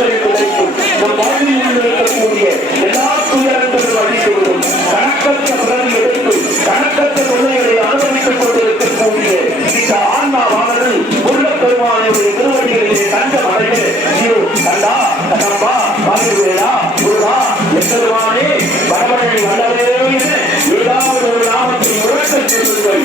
இன்பங்கள் கிடைக்கும் நம் வாழ்வில் இருக்கக்கூடிய எல்லா துயரங்களும் அழிந்துவிடும் கணக்கற்ற பிறகு எடுத்து கணக்கற்ற உண்மைகளை அனுபவித்துக் கொண்டிருக்கக்கூடிய இந்த ஆன்மாவானது உள்ள பெருமானுடைய திருவடிகளிலே ஐயோ கண்டா கண்ணப்பா வாயுவேலா முருகா எம்பெருமானே வரவழி வல்லவே ஏதாவது ஒரு நாமத்தை உறக்கச் சொல்லுங்கள்